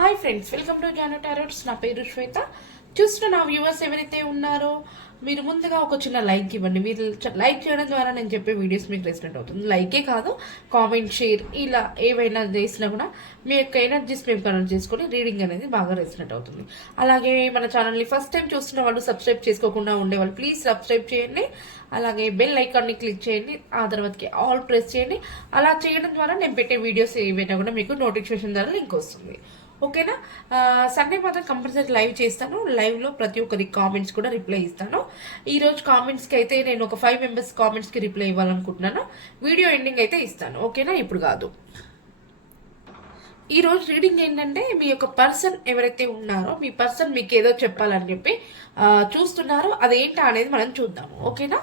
Hi friends, welcome to Jaano tarots. నా పేరు శ్వేత. చూస్తున్న నా వ్యూవర్స్ ఎవరైతే ఉన్నారో మీరు ముందుగా ఒక చిన్న లైక్ ఇవ్వండి. మీరు లైక్ చేయడం ద్వారా నేను చెప్పే వీడియోస్ మీకు రెస్పెక్ట్ అవుతుంది. లైకే కాదు, కామెంట్, షేర్ ఇలా ఏవైనా చేసినా కూడా మీ యొక్క ఎనర్జీస్ మేము కనెక్ట్ చేసుకొని రీడింగ్ అనేది బాగా రెస్పెక్ట్ అవుతుంది. అలాగే మన ఛానల్ని ఫస్ట్ టైం చూస్తున్న వాళ్ళు, సబ్స్క్రైబ్ చేసుకోకుండా ఉండేవాళ్ళు ప్లీజ్ సబ్స్క్రైబ్ చేయండి. అలాగే బెల్ ఐకాన్ని క్లిక్ చేయండి, ఆ తర్వాతకి ఆల్ ప్రెస్ చేయండి. అలా చేయడం ద్వారా నేను పెట్టే వీడియోస్ ఏవైనా కూడా మీకు నోటిఫికేషన్ ద్వారా లింక్ వస్తుంది. ఓకేనా? సండే మాత్రం కంపల్సరీ లైవ్ చేస్తాను. లైవ్లో ప్రతి ఒక్కరి కామెంట్స్ కూడా రిప్లై ఇస్తాను. ఈరోజు కామెంట్స్కి అయితే నేను ఒక 5 మెంబర్స్ కామెంట్స్కి రిప్లై ఇవ్వాలనుకుంటున్నాను. వీడియో ఎండింగ్ అయితే ఇస్తాను. ఓకేనా? ఇప్పుడు కాదు. ఈరోజు రీడింగ్ ఏంటంటే, మీ యొక్క పర్సన్ ఎవరైతే ఉన్నారో మీ పర్సన్ మీకు ఏదో చెప్పాలని చెప్పి చూస్తున్నారు. అదేంటా అనేది మనం చూద్దాము. ఓకేనా?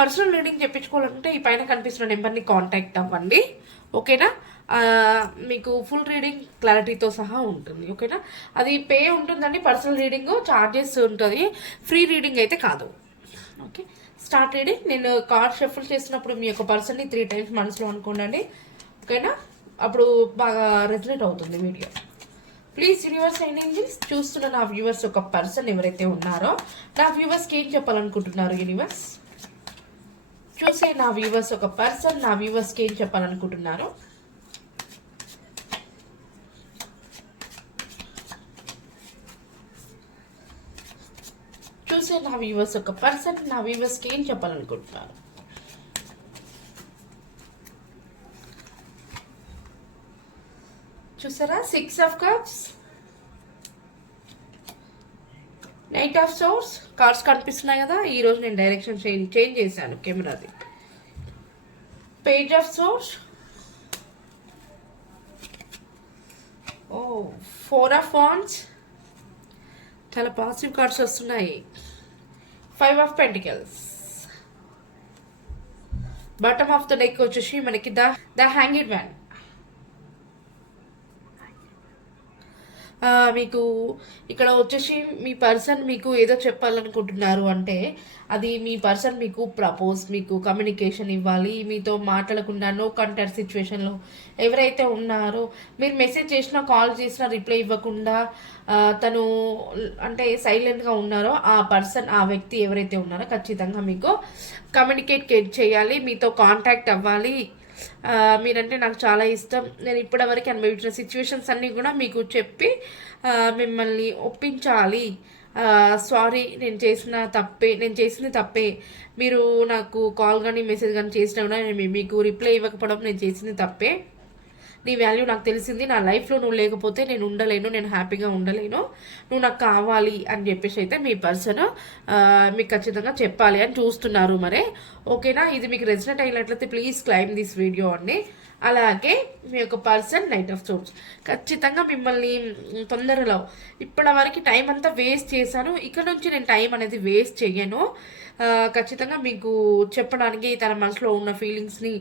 పర్సనల్ రీడింగ్ చెప్పించుకోవాలంటే ఈ పైన కనిపిస్తున్న నెంబర్ని కాంటాక్ట్ అవ్వండి. ఓకేనా? మీకు ఫుల్ రీడింగ్ క్లారిటీతో సహా ఉంటుంది. ఓకేనా? అది పే ఉంటుందండి. పర్సనల్ రీడింగ్ చార్జెస్ ఉంటుంది, ఫ్రీ రీడింగ్ అయితే కాదు. Okay, start reading. నేను కార్డ్ షఫుల్ చేసినప్పుడు మీ యొక్క పర్సన్ని 3 times మనసులో అనుకోండి. ఓకేనా? అప్పుడు బాగా రెజనేట్ అవుతుంది video. Please universe and angels, చూస్తున్న నా వ్యూవర్స్ ఒక పర్సన్ ఎవరైతే ఉన్నారో నా వ్యూవర్స్కి ఏం చెప్పాలనుకుంటున్నారు యూనివర్స్? చూసే నా వ్యూవర్స్ ఒక పర్సన్ నా వ్యూవర్స్కి ఏం చెప్పాలనుకుంటున్నారు? చూసే నా వ్యూవర్స్ ఒక పర్సన్ నా వ్యూవర్స్కి ఏం చెప్పాలనుకుంటున్నారు? చూసారా? 6 of Cups, knight of swords cards కనిపిస్తున్నాయి కదా. ఈరోజు నేను డైరెక్షన్ చేంజ్ చేశాను కెమెరాది. Page of swords, 4 of Wands, చాలా పాజిటివ్ కార్డ్స్ వస్తున్నాయి. 5 of Pentacles, bottom of the deck వచ్చేసి మనకి ద హ్యాంగ్డ్ మ్యాన్. మీకు ఇక్కడ వచ్చేసి మీ పర్సన్ మీకు ఏదో చెప్పాలనుకుంటున్నారు అంటే, అది మీ పర్సన్ మీకు ప్రపోజ్, మీకు కమ్యూనికేషన్ ఇవ్వాలి. మీతో మాట్లాడకుండా నో కాంటాక్ట్ సిచ్యువేషన్లో ఎవరైతే ఉన్నారో, మీరు మెసేజ్ చేసినా కాల్ చేసినా రిప్లై ఇవ్వకుండా తను అంటే సైలెంట్గా ఉన్నారో ఆ పర్సన్, ఆ వ్యక్తి ఎవరైతే ఉన్నారో ఖచ్చితంగా మీకు కమ్యూనికేట్ చేయాలి, మీతో కాంటాక్ట్ అవ్వాలి. మీరంటే నాకు చాలా ఇష్టం, నేను ఇప్పటివరకు అనుభవించిన సిచ్యువేషన్స్ అన్నీ కూడా మీకు చెప్పి మిమ్మల్ని ఒప్పించాలి. సారీ, నేను చేసింది తప్పే. మీరు నాకు కాల్ కానీ మెసేజ్ కానీ చేసినా కూడా మీకు రిప్లై ఇవ్వకపోవడం నేను చేసింది తప్పే. నీ వాల్యూ నాకు తెలిసింది. నా లైఫ్లో నువ్వు లేకపోతే నేను ఉండలేను, నేను హ్యాపీగా ఉండలేను. నువ్వు నాకు కావాలి అని చెప్పేసి అయితే మీ పర్సన్ మీకు ఖచ్చితంగా చెప్పాలి అని చూస్తున్నారు. మరే ఓకేనా? ఇది మీకు రెసినెట్ అయినట్లయితే ప్లీజ్ క్లైమ్ దిస్ వీడియో అండి. అలాగే మీ యొక్క పర్సన్ నైట్ ఆఫ్ సోర్స్ ఖచ్చితంగా మిమ్మల్ని తొందరలో, ఇప్పటివరకు టైం అంతా వేస్ట్ చేశాను, ఇక్కడ నుంచి నేను టైం అనేది వేస్ట్ చెయ్యను. ఖచ్చితంగా మీకు చెప్పడానికి, తన మనసులో ఉన్న ఫీలింగ్స్ని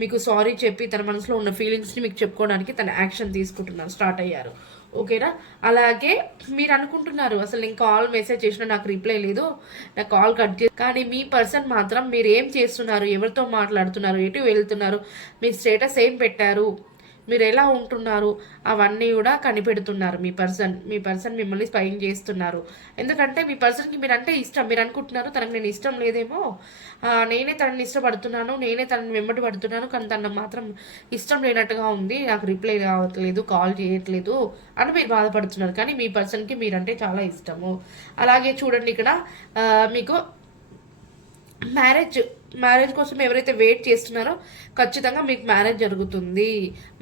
మీకు సారీ చెప్పి తన మనసులో ఉన్న ఫీలింగ్స్ని మీకు చెప్పుకోవడానికి తన యాక్షన్ తీసుకుంటున్నారు, స్టార్ట్ అయ్యారు. ఓకేనా? అలాగే మీరు అనుకుంటున్నారు అసలు నేను కాల్ మెసేజ్ చేసినా నాకు రిప్లై లేదు, నాకు కాల్ కట్ చేసి, కానీ మీ పర్సన్ మాత్రం మీరు ఏం చేస్తున్నారు, ఎవరితో మాట్లాడుతున్నారు, ఎటు వెళ్తున్నారు, మీ స్టేటస్ ఏం పెట్టారు, మీరు ఎలా ఉంటున్నారు అవన్నీ కూడా కనిపెడుతున్నారు. మీ పర్సన్ మిమ్మల్ని స్పైన్ చేస్తున్నారు. ఎందుకంటే మీ పర్సన్కి మీరంటే ఇష్టం. మీరు అనుకుంటున్నారు తనకు నేను ఇష్టం లేదేమో, నేనే తనని ఇష్టపడుతున్నాను, నేనే తనని వెంబడి పడుతున్నాను, కానీ తనకు మాత్రం ఇష్టం లేనట్టుగా ఉంది, నాకు రిప్లై రావట్లేదు, కాల్ చేయట్లేదు అని మీరు బాధపడుతున్నారు. కానీ మీ పర్సన్కి మీరంటే చాలా ఇష్టము. అలాగే చూడండి, ఇక్కడ మీకు మ్యారేజ్ కోసం ఎవరైతే వెయిట్ చేస్తున్నారో ఖచ్చితంగా మీకు మ్యారేజ్ జరుగుతుంది.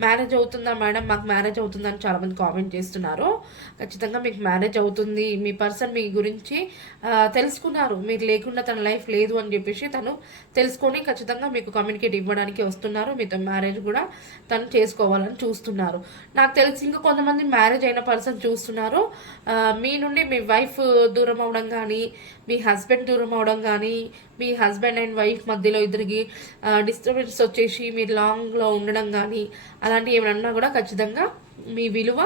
మ్యారేజ్ అవుతుందా మేడం, మాకు మ్యారేజ్ అవుతుందని చాలామంది కామెంట్ చేస్తున్నారు. ఖచ్చితంగా మీకు మ్యారేజ్ అవుతుంది. మీ పర్సన్ మీ గురించి తెలుసుకున్నారు, మీరు లేకుండా తన లైఫ్ లేదు అని చెప్పేసి తను తెలుసుకొని ఖచ్చితంగా మీకు కమ్యూనికేట్ ఇవ్వడానికి వస్తున్నారు. మీతో మ్యారేజ్ కూడా తను చేసుకోవాలని చూస్తున్నారు. నాకు తెలిసి ఇంకా కొంతమంది మ్యారేజ్ అయిన పర్సన్ చూస్తున్నారు. మీ నుండి మీ వైఫ్ దూరం అవడం కానీ, మీ హస్బెండ్ దూరం అవడం కానీ, మీ హస్బెండ్ అండ్ వైఫ్ మధ్యలో ఇద్దరికి డిస్టర్బెన్స్ వచ్చేసి మీరు లాంగ్లో ఉండడం కానీ అలాంటివి ఏమైనా కూడా ఖచ్చితంగా మీ విలువ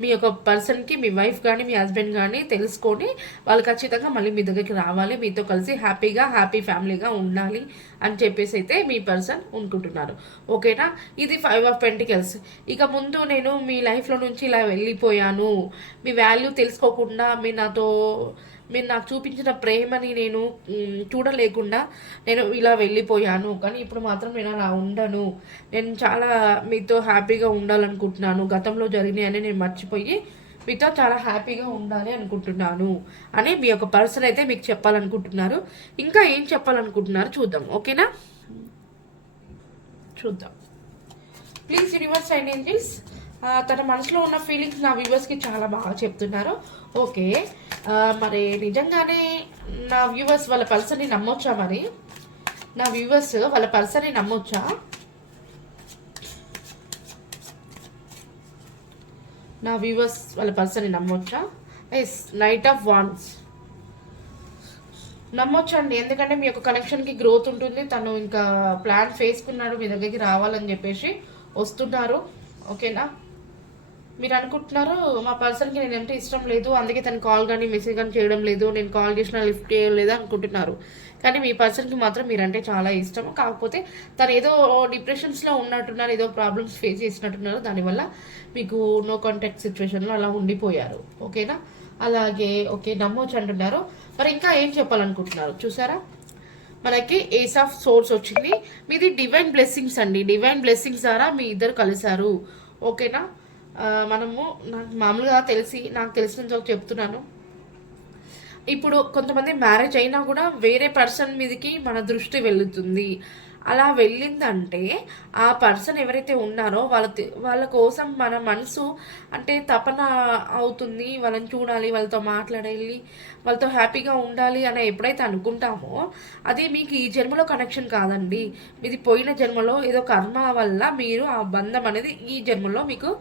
మీ యొక్క పర్సన్కి, మీ వైఫ్ కానీ మీ హస్బెండ్ కానీ తెలుసుకొని వాళ్ళు ఖచ్చితంగా మళ్ళీ మీ దగ్గరికి రావాలి, మీతో కలిసి హ్యాపీ ఫ్యామిలీగా ఉండాలి అని చెప్పేసి అయితే మీ పర్సన్ అనుకుంటున్నారు. ఓకేనా? ఇది 5 ఆఫ్ పెంటికల్స్. ఇక ముందు నేను మీ లైఫ్లో నుంచి ఇలా వెళ్ళిపోయాను, మీ వాల్యూ తెలుసుకోకుండా మీరు నాకు చూపించిన ప్రేమని నేను చూడలేకుండా నేను ఇలా వెళ్ళిపోయాను, కానీ ఇప్పుడు మాత్రం నేను అలా ఉండను, నేను చాలా మీతో హ్యాపీగా ఉండాలనుకుంటున్నాను, గతంలో జరిగినాయని నేను మర్చిపోయి మీతో చాలా హ్యాపీగా ఉండాలి అనుకుంటున్నాను అని మీ యొక్క పర్సన్ అయితే మీకు చెప్పాలనుకుంటున్నారు. ఇంకా ఏం చెప్పాలనుకుంటున్నారు చూద్దాం. ఓకేనా? చూద్దాం. ప్లీజ్ యూనివర్స్ అండ్ ఏంజెల్స్, తన మనసులో ఉన్న ఫీలింగ్స్ నా వ్యూవర్స్కి చాలా బాగా చెప్తున్నారు. ఓకే, మరి నిజంగానే నా వ్యూవర్స్ వాళ్ళ పర్సన్ని నమ్మొచ్చా? మరి నా వ్యూవర్స్ వాళ్ళ పర్సన్ని నమ్మొచ్చా? నా వ్యూవర్స్ వాళ్ళ పర్సన్ని నమ్మొచ్చా? ఎస్, నైట్ ఆఫ్ వాండ్స్ నమ్మొచ్చండి. ఎందుకంటే మీ యొక్క కనెక్షన్కి గ్రోత్ ఉంటుంది. తను ఇంకా ప్లాన్ వేసుకున్నాడు మీ దగ్గరికి రావాలని చెప్పేసి వస్తున్నారు. ఓకేనా? మీరు అనుకుంటున్నారు మా పర్సన్కి నేను అంటే ఇష్టం లేదు, అందుకే తను కాల్ కానీ మెసేజ్ కానీ చేయడం లేదు, నేను కాల్ చేసినా లిఫ్ట్ చేయలేదు అనుకుంటున్నారు. కానీ మీ పర్సన్కి మాత్రం మీరంటే చాలా ఇష్టం. కాకపోతే తను ఏదో డిప్రెషన్స్లో ఉన్నట్టున్నారు, ఏదో ప్రాబ్లమ్స్ ఫేస్ చేసినట్టున్నారు, దానివల్ల మీకు నో కాంటాక్ట్ సిచ్యువేషన్లో అలా ఉండిపోయారు. ఓకేనా? అలాగే ఓకే, నమ్మొచ్చు అంటున్నారు. మరి ఇంకా ఏం చెప్పాలనుకుంటున్నారు చూసారా? మనకి ఏస్ ఆఫ్ సోర్స్ వచ్చింది. మీది డివైన్ బ్లెస్సింగ్స్ అండి. డివైన్ బ్లెస్సింగ్స్ ద్వారా మీ ఇద్దరు కలిశారు. ఓకేనా? మనము నాకు మామూలుగా నాకు తెలిసినంత చెప్తున్నాను. ఇప్పుడు కొంతమంది మ్యారేజ్ అయినా కూడా వేరే పర్సన్ మీదకి మన దృష్టి వెళుతుంది. అలా వెళ్ళిందంటే ఆ పర్సన్ ఎవరైతే ఉన్నారో వాళ్ళ కోసం మన మనసు అంటే తపన అవుతుంది, వాళ్ళని చూడాలి, వాళ్ళతో మాట్లాడాలి, వాళ్ళతో హ్యాపీగా ఉండాలి అని ఎప్పుడైతే అనుకుంటామో అది మీకు ఈ జన్మలో కనెక్షన్ కాదండి. మీది పోయిన జన్మలో ఏదో కర్మ వల్ల మీరు ఆ బంధం అనేది ఈ జన్మలో మీకు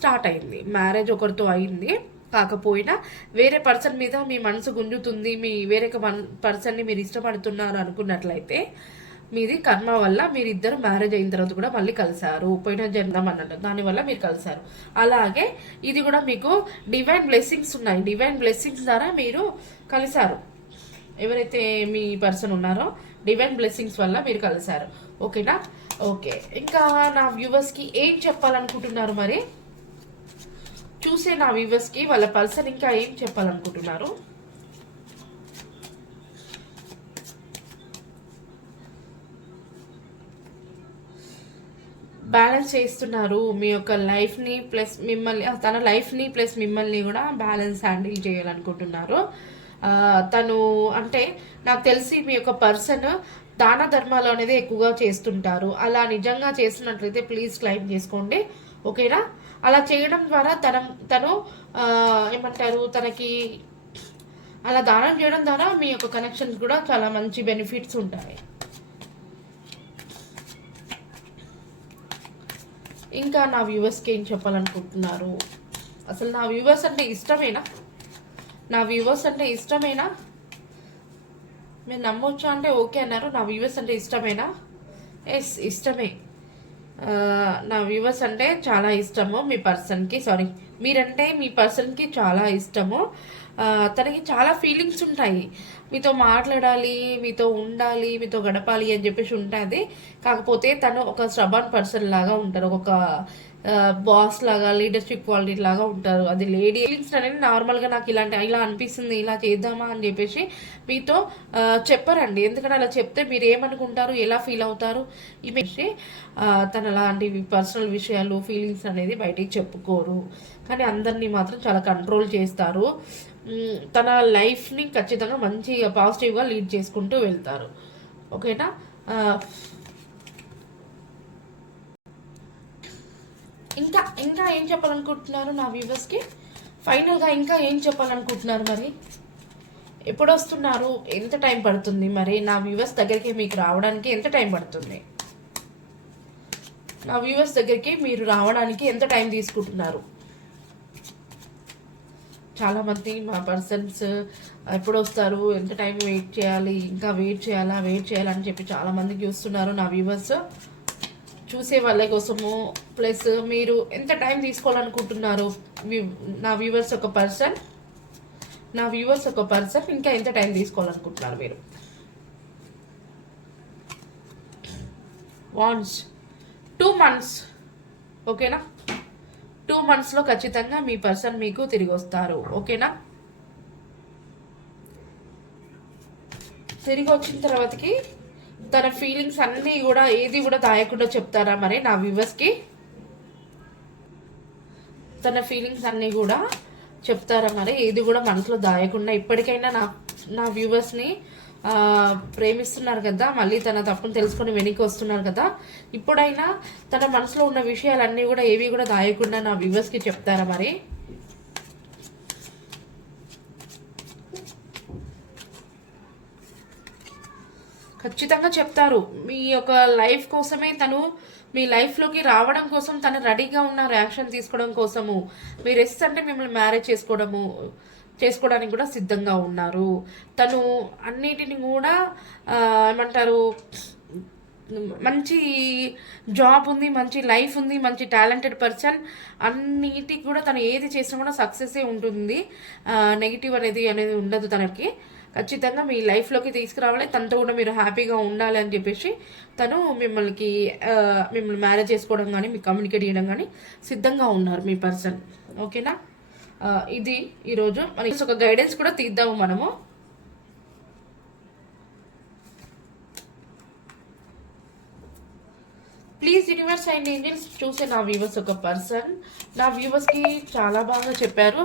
స్టార్ట్ అయింది. మ్యారేజ్ ఒకరితో అయింది, కాకపోయినా వేరే పర్సన్ మీద మీ మనసు గుంజుతుంది, మీ వేరే పర్సన్ని మీరు ఇష్టపడుతున్నారు అనుకున్నట్లయితే మీది కర్మ వల్ల మీరిద్దరు మ్యారేజ్ అయిన తర్వాత కూడా మళ్ళీ కలిసారు, పోయిన జన్మం అన్నట్టు, దానివల్ల మీరు కలిసారు. అలాగే ఇది కూడా మీకు డివైన్ బ్లెస్సింగ్స్ ఉన్నాయి. డివైన్ బ్లెస్సింగ్స్ ద్వారా మీరు కలిసారు. ఎవరైతే మీ పర్సన్ ఉన్నారో డివైన్ బ్లెస్సింగ్స్ వల్ల మీరు కలిసారు. ఓకేనా? ఓకే, ఇంకా నా వ్యూవర్స్కి ఏం చెప్పాలనుకుంటున్నారు? మరి చూసే నా వ్యూవర్స్కి వాళ్ళ పర్సన్ ఇంకా ఏం చెప్పాలనుకుంటున్నారు? బ్యాలెన్స్ చేస్తున్నారు మీ యొక్క లైఫ్ని ప్లస్ మిమ్మల్ని, తన లైఫ్ని ప్లస్ మిమ్మల్ని కూడా బ్యాలెన్స్ హ్యాండిల్ చేయాలనుకుంటున్నారు. తను అంటే నాకు తెలిసి మీ యొక్క పర్సన్ దాన ధర్మాలు అనేది ఎక్కువగా చేస్తుంటారు. అలా నిజంగా చేస్తున్నట్లయితే ప్లీజ్ క్లైమ్ చేసుకోండి. ఓకేనా? అలా చేయడం ద్వారా తను ఏమంటారు, తనకి అలా దానం చేయడం ద్వారా మీ యొక్క కనెక్షన్స్ కూడా చాలా మంచి బెనిఫిట్స్ ఉంటాయి. ఇంకా నా వ్యూవర్స్కి ఏం చెప్పాలనుకుంటున్నారు? అసలు నా వ్యూవర్స్ అంటే ఇష్టమేనా? నా వ్యూవర్స్ అంటే ఇష్టమేనా? మీరు నమ్మొచ్చా అంటే ఓకే అన్నారు. నా వ్యూవర్స్ అంటే ఇష్టమేనా? ఎస్, ఇష్టమే. నా వ్యూవర్స్ అంటే చాలా ఇష్టము మీ పర్సన్కి. సారీ, మీరంటే మీ పర్సన్కి చాలా ఇష్టము. తనకి చాలా ఫీలింగ్స్ ఉంటాయి, మీతో మాట్లాడాలి, మీతో ఉండాలి, మీతో గడపాలి అని చెప్పేసి ఉంటుంది. కాకపోతే తను ఒక స్టబర్న్ పర్సన్ లాగా ఉంటారు, ఒక బాస్ లాగా, లీడర్షిప్ క్వాలిటీ లాగా ఉంటారు. అది లేడీ ఫీలింగ్స్ అనేది నార్మల్గా నాకు ఇలా అనిపిస్తుంది, ఇలా చేద్దామా అని చెప్పేసి మీతో చెప్పరండి. ఎందుకంటే అలా చెప్తే మీరు ఏమనుకుంటారు, ఎలా ఫీల్ అవుతారు, ఇవి తన అలాంటి పర్సనల్ విషయాలు ఫీలింగ్స్ అనేది బయటికి చెప్పుకోరు. కానీ అందరినీ మాత్రం చాలా కంట్రోల్ చేస్తారు. తన లైఫ్ని ఖచ్చితంగా మంచిగా పాజిటివ్గా లీడ్ చేసుకుంటూ వెళ్తారు. ఓకేనా? ఇంకా ఏం చెప్పాలనుకుంటున్నారు నా వ్యూవర్స్కి? ఫైనల్గా ఇంకా ఏం చెప్పాలనుకుంటున్నారు? మరి ఎప్పుడు వస్తున్నారు? ఎంత టైం పడుతుంది? మరి నా వ్యూవర్స్ దగ్గరికి మీకు రావడానికి ఎంత టైం పడుతుంది? నా వ్యూవర్స్ దగ్గరికి మీరు రావడానికి ఎంత టైం తీసుకుంటున్నారు? చాలామంది మా పర్సన్స్ ఎప్పుడు వస్తారు, ఎంత టైం వెయిట్ చేయాలి, ఇంకా వెయిట్ చేయాలని చెప్పి చాలామంది చూస్తున్నారు నా వ్యూవర్స్. చూసే వాళ్ళ కోసము, ప్లస్ మీరు ఎంత టైం తీసుకోవాలనుకుంటున్నారు, నా వ్యూవర్స్ ఒక పర్సన్ ఇంకా ఎంత టైం తీసుకోవాలనుకుంటున్నారు మీరు? వాన్స్ 2 months, ఓకేనా? 2 monthsలో ఖచ్చితంగా మీ పర్సన్ మీకు తిరిగి వస్తారు, ఓకేనా? తిరిగి వచ్చిన తర్వాతకి తన ఫీలింగ్స్ అన్నీ కూడా ఏది కూడా దాయకుండా చెప్తారా మరి నా వ్యూవర్స్కి? తన ఫీలింగ్స్ అన్నీ కూడా చెప్తారా మరి, ఏది కూడా మనసులో దాయకుండా? ఇప్పటికైనా నా వ్యూవర్స్ని ప్రేమిస్తున్నారు కదా, మళ్ళీ తన తప్పును తెలుసుకొని వెనక్కి వస్తున్నారు కదా, ఇప్పుడైనా తన మనసులో ఉన్న విషయాలన్నీ కూడా ఏవి కూడా దాయకుండా నా వ్యూవర్స్కి చెప్తారా మరి? ఖచ్చితంగా చెప్తారు. మీ యొక్క లైఫ్ కోసమే తను మీ లైఫ్లోకి రావడం కోసం తను రెడీగా ఉన్న రియాక్షన్ తీసుకోవడం కోసము, మీరు ఎస్ అంటే మిమ్మల్ని మ్యారేజ్ చేసుకోవడానికి కూడా సిద్ధంగా ఉన్నారు. తను అన్నిటిని కూడా ఏమంటారు, మంచి జాబ్ ఉంది, మంచి లైఫ్ ఉంది, మంచి టాలెంటెడ్ పర్సన్, అన్నిటికి కూడా తను ఏది చేసినా కూడా సక్సెస్ ఉంటుంది. నెగిటివ్ అనేది ఉండదు తనకి. ఖచ్చితంగా మీ లైఫ్లోకి తీసుకురావాలి, తనతో కూడా మీరు హ్యాపీగా ఉండాలి అని చెప్పేసి తను మిమ్మల్ని మ్యారేజ్ చేసుకోవడం కానీ మీకు కమ్యూనికేట్ చేయడం కానీ సిద్ధంగా ఉన్నారు మీ పర్సన్, ఓకేనా? ఇది ఈరోజు ఒక గైడెన్స్ కూడా తీద్దాము మనము. ప్లీజ్ యూనివర్స్ అండ్ ఏంజల్స్, చూసే నా వ్యూవర్స్ ఒక పర్సన్, నా వ్యూవర్స్కి చాలా బాగా చెప్పారు.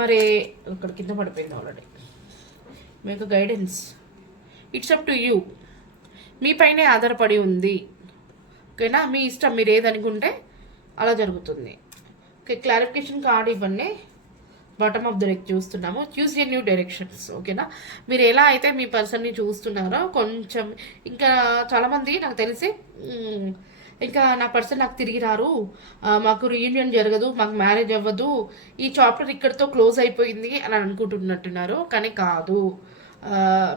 మరి ఇక్కడ కింద పడిపోయింది ఆల్రెడీ. మీకు guidance, it's up to you, మీ పైనే ఆధారపడి ఉంది, ఓకేనా? మీ ఇష్టం, మీరు ఏదనుకుంటే అలా జరుగుతుంది. ఓకే, క్లారిఫికేషన్ కార్డ్ ఇవ్వండి. బాటమ్ ఆఫ్ ద డెక్ చూస్తున్నాము. చూస్ ఏ న్యూ డైరెక్షన్స్, ఓకేనా? మీరు ఎలా అయితే మీ పర్సన్ని చూస్తున్నారో కొంచెం ఇంకా చాలామంది నాకు తెలిసి ఇంకా నా పర్సన్ నాకు తిరిగి రారు, మాకు రీయూనియన్ జరగదు, మాకు మ్యారేజ్ అవ్వదు, ఈ చాప్టర్ ఇక్కడితో క్లోజ్ అయిపోయింది అని అనుకుంటున్నట్టున్నారు. కానీ కాదు,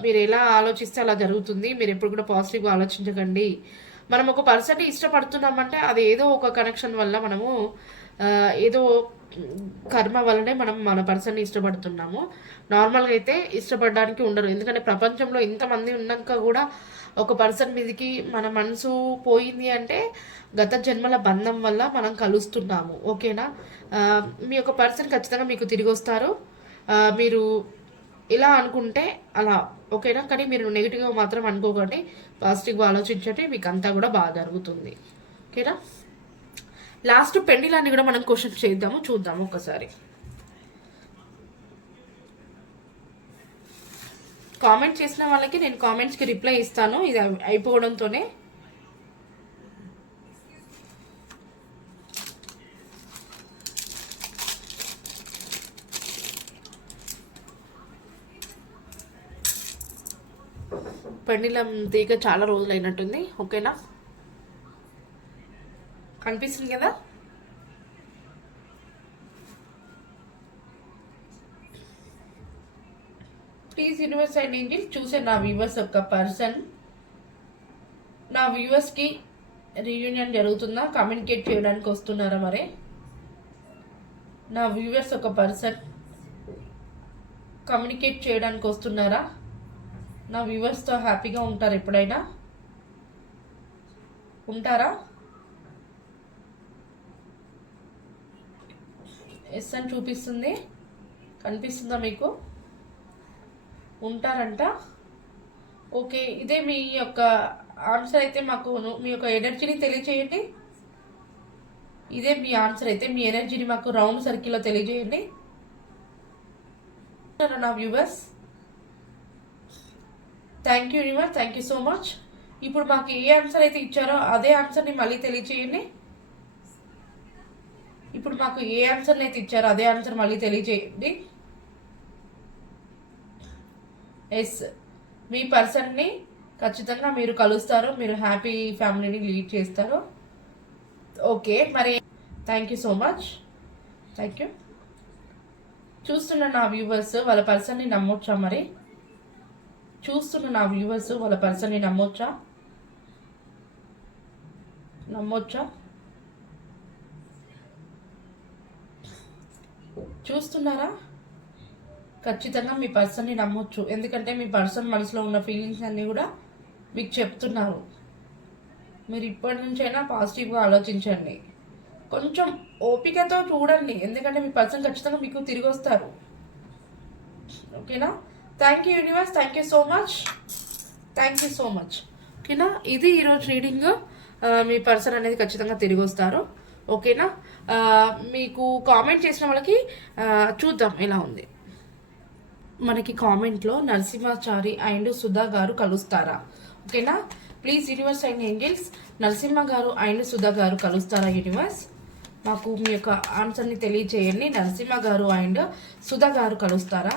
మీరు ఎలా ఆలోచిస్తే అలా జరుగుతుంది. మీరు ఎప్పుడు కూడా పాజిటివ్గా ఆలోచించకండి. మనం ఒక పర్సన్ని ఇష్టపడుతున్నామంటే అది ఏదో ఒక కనెక్షన్ వల్ల, మనము ఏదో కర్మ వల్లనే మనం మన పర్సన్ని ఇష్టపడుతున్నాము. నార్మల్గా అయితే ఇష్టపడడానికి ఉండరు, ఎందుకంటే ప్రపంచంలో ఇంతమంది ఉన్నాక కూడా ఒక పర్సన్ మీదకి మన మనసు పోయింది అంటే గత జన్మల బంధం వల్ల మనం కలుస్తున్నాము, ఓకేనా? మీ యొక్క పర్సన్ ఖచ్చితంగా మీకు తిరిగి వస్తారు. మీరు ఇలా అనుకుంటే అలా, ఓకేనా? కానీ మీరు నెగిటివ్గా మాత్రం అనుకోకండి, పాజిటివ్గా ఆలోచించండి, మీకు అంతా కూడా బాగా జరుగుతుంది, ఓకేనా? లాస్ట్ పెండిలాన్ని కూడా మనం క్వశ్చన్ చేద్దాము, చూద్దాము ఒకసారి. కామెంట్ చేసిన వాళ్ళకి నేను కామెంట్స్కి రిప్లై ఇస్తాను, ఇది అయిపోవడంతోనే. పెండిలం తీగ చాలా రోజులు అయినట్టుంది, ఓకేనా? కనిపిస్తుంది కదా? ప్లీజ్ యూనివర్స్ అండ్ ఏంజిల్, చూసే నా వ్యూవర్స్ ఒక పర్సన్, నా వ్యూవర్స్కి రీయూనియన్ జరుగుతుందా, కమ్యూనికేట్ చేయడానికి వస్తున్నారా మరి? నా వ్యూవర్స్ ఒక పర్సన్ కమ్యూనికేట్ చేయడానికి వస్తున్నారా? నా వ్యూవర్స్తో హ్యాపీగా ఉంటారా? ఎప్పుడైనా ఉంటారా? ఎస్ అని చూపిస్తుంది, కనిపిస్తుందా మీకు? ఉంటారంట, ఓకే. ఇదే మీ యొక్క ఆన్సర్ అయితే మాకు మీ యొక్క ఎనర్జీని తెలియజేయండి. ఇదే మీ ఆన్సర్ అయితే మీ ఎనర్జీని మాకు రౌండ్ సర్కిల్లో తెలియజేయండి నా viewers. Thank you universe, thank you so much. ఇప్పుడు మాకు ఏ ఆన్సర్ అయితే ఇచ్చారో అదే ఆన్సర్ని మళ్ళీ తెలియజేయండి. ఇప్పుడు మాకు ఏ ఆన్సర్ని అయితే ఇచ్చారో అదే ఆన్సర్ మళ్ళీ తెలియజేయండి. ఎస్, మీ పర్సన్ని ఖచ్చితంగా మీరు కలుస్తారు, మీరు హ్యాపీ ఫ్యామిలీని లీడ్ చేస్తారు, ఓకే. మరి thank you so much, thank you. చూస్తున్న నా వ్యూవర్స్ వాళ్ళ పర్సన్ని నమ్మొచ్చా మరి? చూస్తున్న నా వ్యూవర్స్ వాళ్ళ పర్సన్ని నమ్మొచ్చా? నమ్మొచ్చా? చూస్తున్నారా? ఖచ్చితంగా మీ పర్సన్ని నమ్మొచ్చు. ఎందుకంటే మీ పర్సన్ మనసులో ఉన్న ఫీలింగ్స్ అన్నీ కూడా మీకు చెప్తున్నారు. మీరు ఇప్పటి నుంచైనా పాజిటివ్గా ఆలోచించండి. కొంచెం ఓపికతో చూడండి, ఎందుకంటే మీ పర్సన్ ఖచ్చితంగా మీకు తిరిగి వస్తారు. ఓకేనా? Thank you universe, thank you so much, thank you so much. ఓకేనా? ఇది ఈరోజు రీడింగ్. మీ పర్సన్ అనేది ఖచ్చితంగా తిరిగి వస్తారు. ఓకేనా? మీకు కామెంట్ చేసిన వాళ్ళకి చూద్దాం ఎలా ఉంది. మనకి కామెంట్లో నరసింహాచారి అండ్ సుధా గారు కలుస్తారా? ఓకేనా? Please universe and angels, Narasimha గారు అండ్ సుధా గారు కలుస్తారా? యూనివర్స్ మాకు మీ యొక్క ఆన్సర్ని తెలియచేయండి. నరసింహ గారు అండ్ సుధా గారు కలుస్తారా?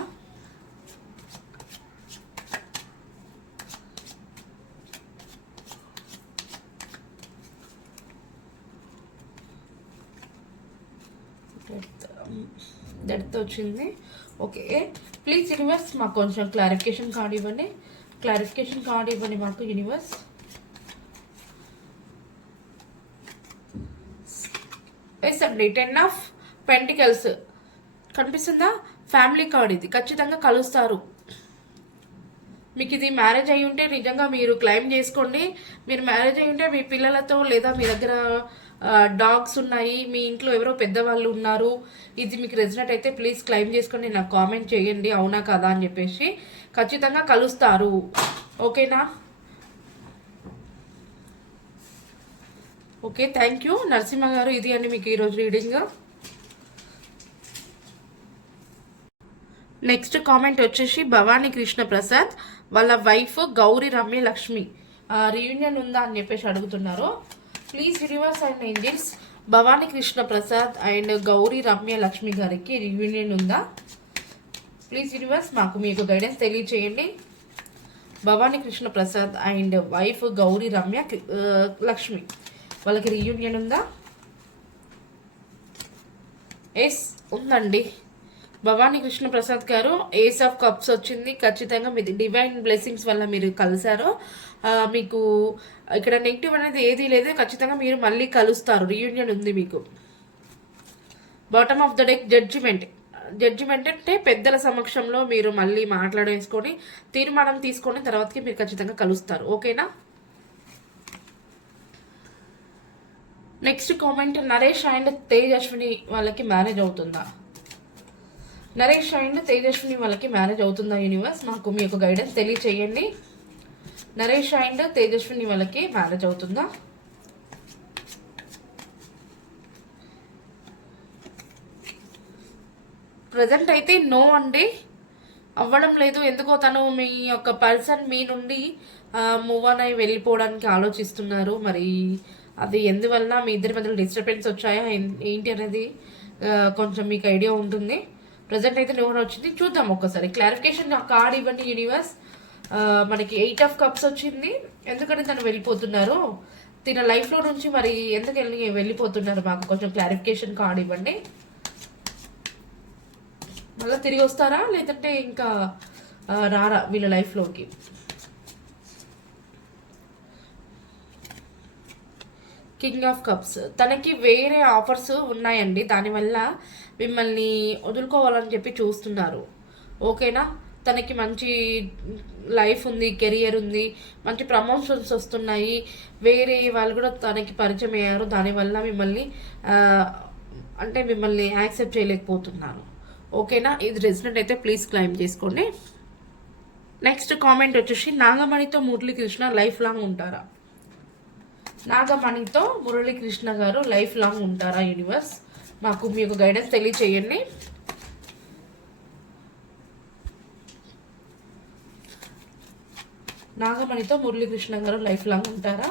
డెత్ వచ్చింది. ఓకే, ప్లీజ్ యూనివర్స్ మాకు కొంచెం క్లారిఫికేషన్ కార్డ్ ఇవ్వండి. క్లారిఫికేషన్ కార్డ్ ఇవ్వండి మాకు యూనివర్స్. ఎస్ అండి, 10 ఆఫ్ పెంటికల్స్ కనిపిస్తుందా? ఫ్యామిలీ కార్డ్ ఇది. ఖచ్చితంగా కలుస్తారు. మీకు ఇది మ్యారేజ్ అయ్యి ఉంటే నిజంగా మీరు క్లైమ్ చేసుకోండి. మీరు మ్యారేజ్ అయ్యి ఉంటే మీ పిల్లలతో, లేదా మీ దగ్గర డాగ్స్ ఉన్నాయి, మీ ఇంట్లో ఎవరో పెద్దవాళ్ళు ఉన్నారు, ఇది మీకు రెజినెట్ అయితే ప్లీజ్ క్లైమ్ చేసుకోండి. నాకు కామెంట్ చేయండి అవునా కదా అని చెప్పేసి. ఖచ్చితంగా కలుస్తారు. ఓకేనా? ఓకే, థ్యాంక్ యూ నరసింహ గారు. ఇది అండి మీకు ఈరోజు రీడింగ్. నెక్స్ట్ కామెంట్ వచ్చేసి భవానీ కృష్ణ ప్రసాద్ వాళ్ళ వైఫ్ గౌరీ రమ్య లక్ష్మి రీయూనియన్ ఉందా అని చెప్పేసి అడుగుతున్నారు. Please universe and angels, Bhavani Krishna Prasad and Gauri Ramya Lakshmi గారికి రీయూనియన్ ఉందా? ప్లీజ్ యూనివర్స్ మాకు మీకు గైడెన్స్ తెలియచేయండి. భవానీ కృష్ణ ప్రసాద్ అండ్ వైఫ్ గౌరీ రమ్య లక్ష్మి వాళ్ళకి రీయూనియన్ ఉందా? ఎస్, ఉందండి. భవానీ కృష్ణ ప్రసాద్ గారు ఏస్ ఆఫ్ కప్స్ వచ్చింది. ఖచ్చితంగా మీది డివైన్ బ్లెస్సింగ్స్ వల్ల మీరు కలిసారు. మీకు ఇక్కడ నెగిటివ్ అనేది ఏదీ లేదు. ఖచ్చితంగా మీరు మళ్ళీ కలుస్తారు. రీయూనియన్ ఉంది మీకు. Bottom of the deck judgement. Judgement అంటే పెద్దల సమక్షంలో మీరు మళ్ళీ మాట్లాడేసుకొని తీర్మానం తీసుకొని తర్వాతకి మీరు ఖచ్చితంగా కలుస్తారు. ఓకేనా? Next comment, Naresh and Tejaswini వాళ్ళకి మ్యారేజ్ అవుతుందా? నరేష్ అండ్ తేజస్విని వాళ్ళకి మ్యారేజ్ అవుతుందా? యూనివర్స్ మాకు మీ యొక్క గైడెన్స్ తెలియచేయండి. నరేష్ అండ్ తేజస్విని వాళ్ళకి మ్యారేజ్ అవుతుందా? ప్రజెంట్ అయితే నో అండి, అవ్వడం లేదు. ఎందుకో తను మీ యొక్క పర్సన్ మీ నుండి మూవ్ ఆన్ అయి వెళ్ళిపోవడానికి ఆలోచిస్తున్నారు. మరి అది ఎందువల్ల మీ ఇద్దరి మధ్యలో డిస్టర్బెన్స్ వచ్చాయా ఏంటి అనేది కొంచెం మీకు ఐడియా ఉంటుంది. ప్రజెంట్ అయితే నో వచ్చింది. చూద్దాం ఒక్కసారి క్లారిఫికేషన్ కార్డ్ ఇవ్వండి యూనివర్స్. మనకి 8 ఆఫ్ కప్స్ వచ్చింది. ఎందుకంటే తను వెళ్ళిపోతున్నారు తిన లైఫ్లో నుంచి, మరి ఎందుకు వెళ్ళిపోతున్నారు మాకు కొంచెం క్లారిఫికేషన్ కార్డ్ ఇవ్వండి. మళ్ళీ తిరిగి వస్తారా లేదంటే ఇంకా రారా వీళ్ళ లైఫ్లోకి? కింగ్ ఆఫ్ కప్స్, తనకి వేరే ఆఫర్స్ ఉన్నాయండి, దానివల్ల మిమ్మల్ని వదులుకోవాలని చెప్పి చూస్తున్నారు. ఓకేనా? తనకి మంచి లైఫ్ ఉంది, కెరియర్ ఉంది, మంచి ప్రమోషన్స్ వస్తున్నాయి, వేరే వాళ్ళు కూడా తనకి పరిచయం అయ్యారు, దానివల్ల మిమ్మల్ని అంటే మిమ్మల్ని యాక్సెప్ట్ చేయలేకపోతున్నారు. ఓకేనా? ఇది రెసిడెంట్ అయితే ప్లీజ్ క్లైమ్ చేసుకోండి. నెక్స్ట్ కామెంట్ వచ్చేసి, నాగమణితో మురళీకృష్ణ లైఫ్ లాంగ్ ఉంటారా? నాగమణితో మురళీకృష్ణ గారు లైఫ్ లాంగ్ ఉంటారా? యూనివర్స్ మాకు మీ యొక్క గైడెన్స్ తెలియచేయండి. నాగమణితో మురళీకృష్ణ గారు లైఫ్ లాంగ్ ఉంటారా?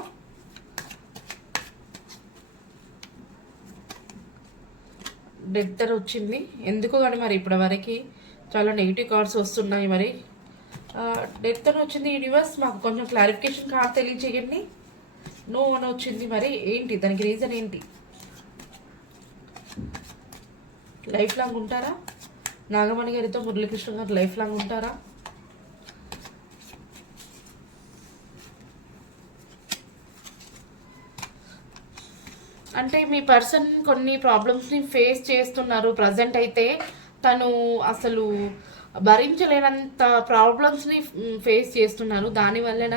డెత్ వచ్చింది ఎందుకో కానీ మరి ఇప్పటి వరకు చాలా నెగిటివ్ కార్డ్స్ వస్తున్నాయి. మరి డెత్ అని వచ్చింది. యూనివర్స్ మాకు కొంచెం క్లారిఫికేషన్ కార్డ్ తెలియచేయండి. నో అని వచ్చింది, మరి ఏంటి దానికి రీజన్ ఏంటి? లైఫ్ లాంగ్ ఉంటారా? నాగమణి గారితో మురళీకృష్ణ గారు లైఫ్ లాంగ్ ఉంటారా? అంటే మీ పర్సన్ కొన్ని ప్రాబ్లమ్స్ని ఫేస్ చేస్తున్నారు. ప్రజెంట్ అయితే తను అసలు భరించలేనంత ప్రాబ్లమ్స్ని ఫేస్ చేస్తున్నారు. దానివల్లన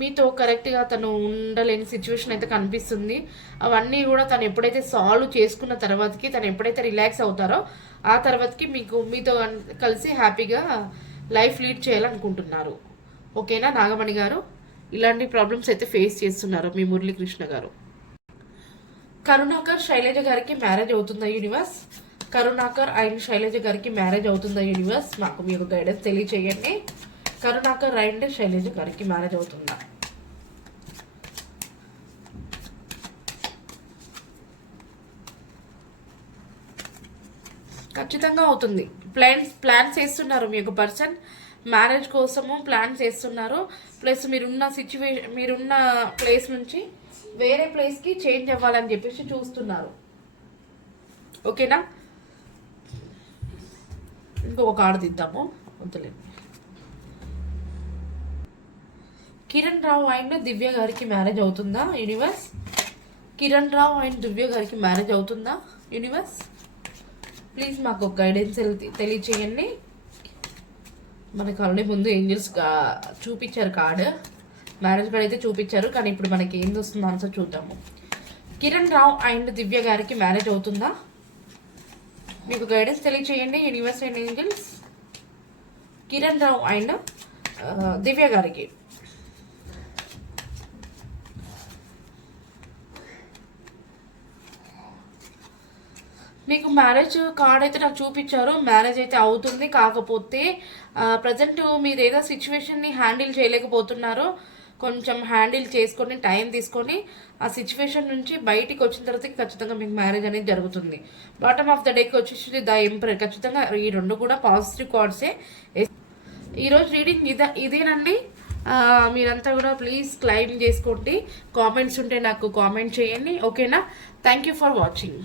మీతో కరెక్ట్గా తను ఉండలేని సిచ్యువేషన్ అయితే కనిపిస్తుంది. అవన్నీ కూడా తను ఎప్పుడైతే సాల్వ్ చేసుకున్న తర్వాతకి, తను ఎప్పుడైతే రిలాక్స్ అవుతారో ఆ తర్వాతకి మీతో కలిసి హ్యాపీగా లైఫ్ లీడ్ చేయాలనుకుంటున్నారు. ఓకేనా నాగమణి గారు? ఇలాంటి ప్రాబ్లమ్స్ అయితే ఫేస్ చేస్తున్నారు మీ మురళీకృష్ణ గారు. కరుణాకర్ శైలజ గారికి మ్యారేజ్ అవుతుందా యూనివర్స్? కరుణాకర్ అండ్ శైలజ గారికి మ్యారేజ్ అవుతుందా యూనివర్స్? మాకు మీరు గైడెన్స్ తెలియచేయండి. కరుణాకర్ అండ్ శైలజ గారికి మ్యారేజ్ అవుతుందా? ఖచ్చితంగా అవుతుంది. ప్లాన్స్ చేస్తున్నారు మీ యొక్క పర్సన్ మ్యారేజ్ కోసము ప్లాన్ చేస్తున్నారు. ప్లస్ మీరున్న ప్లేస్ నుంచి వేరే ప్లేస్కి చేంజ్ అవ్వాలని చెప్పేసి చూస్తున్నారు. ఓకేనా? ఇంకొక కార్డు తీద్దాము. వద్దులేదు. కిరణ్ రావు అండ్ దివ్య గారికి మ్యారేజ్ అవుతుందా యూనివర్స్? కిరణ్ రావు అండ్ దివ్య గారికి మ్యారేజ్ అవుతుందా యూనివర్స్? ప్లీజ్ మాకు ఒక గైడెన్స్ తెలియచేయండి. మనకు ఆల్రెడీ ముందు ఏంజల్స్ చూపించారు కార్డు, మ్యారేజ్ కార్డ్ అయితే చూపించారు. కానీ ఇప్పుడు మనకి ఏం వస్తుందో ఆన్సర్ చూద్దాము. కిరణ్ రావు అండ్ దివ్య గారికి మ్యారేజ్ అవుతుందా? మీకు గైడెన్స్ తెలియచేయండి universe and angels. Kiran Rao and Divya గారికి మీకు మ్యారేజ్ కార్డ్ అయితే నాకు చూపించారు. మ్యారేజ్ అయితే అవుతుంది. కాకపోతే ప్రజెంట్ మీరు ఏదో సిచ్యువేషన్ని హ్యాండిల్ చేయలేకపోతున్నారో కొంచెం హ్యాండిల్ చేసుకొని టైం తీసుకొని ఆ సిచ్యువేషన్ నుంచి బయటికి వచ్చిన తర్వాత ఖచ్చితంగా మీకు మ్యారేజ్ అనేది జరుగుతుంది. బాటమ్ ఆఫ్ ద డేకి వచ్చేసి ద ఎంపరర్. ఖచ్చితంగా ఈ రెండు కూడా పాజిటివ్ కార్డ్సే. ఈరోజు రీడింగ్ ఇదేనండి. మీరంతా కూడా ప్లీజ్ క్లైమ్ చేసుకోండి. కామెంట్స్ ఉంటే నాకు కామెంట్ చేయండి. ఓకేనా? Thank you for watching.